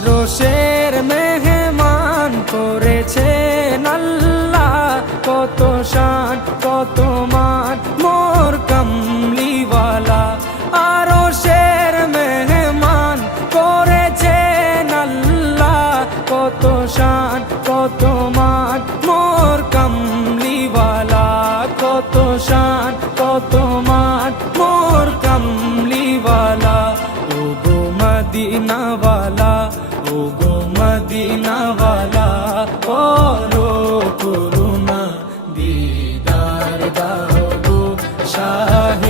আরশের মেহমান করেছেন আল্লাহ, কত শান কত মান মোর কামলিওয়ালা। আরশের মেহমান করেছেন আল্লাহ, কত শান কত মান মোর কামলিওয়ালা, কত শান কত মান মোর কামলিওয়ালা। ও গো মদিনাওয়ালা, ও গো মদিনাওয়ালা, করো করুণা দিদার দাও গো শাহে